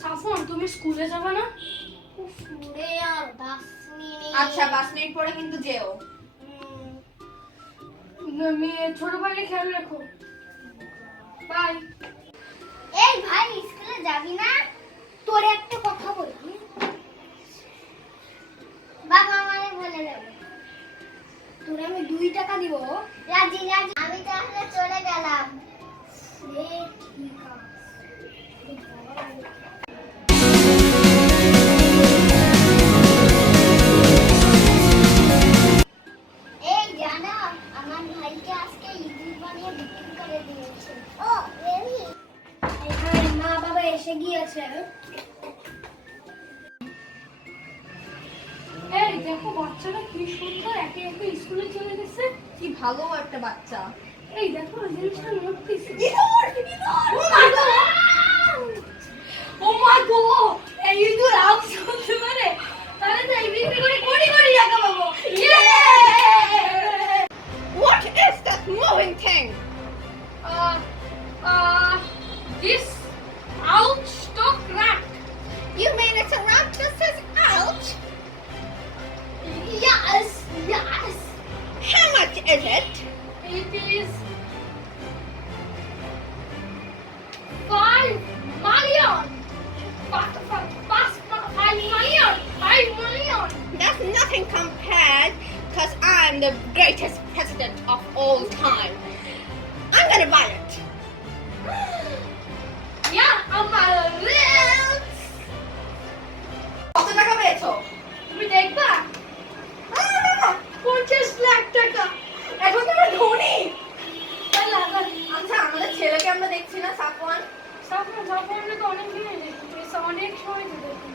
সাফন, তুমি স্কুলে যাবে না? স্কুলে আর 10 মিনিট। আচ্ছা 5 মিনিট পরে কিন্তু যেও। ছোট ভাইকে খেয়াল রাখো। বাই। এই ভাই, স্কুলে যাবি না? তোর একটা কথা বলি, বাবা আমারে বলে দেবে। তোরে আমি 2 টাকা দিব। রাজি রাজি, আমি তাহলে চলে গেলাম। রে ঠিক আছে। এই জানো, আমার ভাইকে আজকে ইডলি বানিয়ে বিক্রি করে দিয়েছে। ও রিয়েলি? হ্যাঁ, মা বাবা এসে গিয়েছে। এই দেখো, বাচ্চারা কি সুন্দর একে একে স্কুলে চলে গেছে। কি ভালো একটা বাচ্চা। এই দেখো, জিনিসটা নোট দিছে। ও মা গো, এই ইঁদুর আউট করতে পারে? তাহলে তো এই বিক্রি করে কোটি কোটি টাকা পাবো। What is that moving thing? This aristocrat. You mean it's a rat that says ouch? Yes, yes. How much is it? It is 5 million. 5 million. That's nothing compared, because I'm the greatest president of all time. I'm gonna buy it. Yeah, I'm a rich. কত টাকা পেয়েছো? তুমি দেখবা? 50 লাখ টাকা। এখন তুমি ধনী। লাগা। আচ্ছা, আমাদের ছেলেকে আমরা দেখছি না, সাফওয়ান। সাফওয়ান তো অনেক দিন দেখি, অনেক সময় তো দেখি।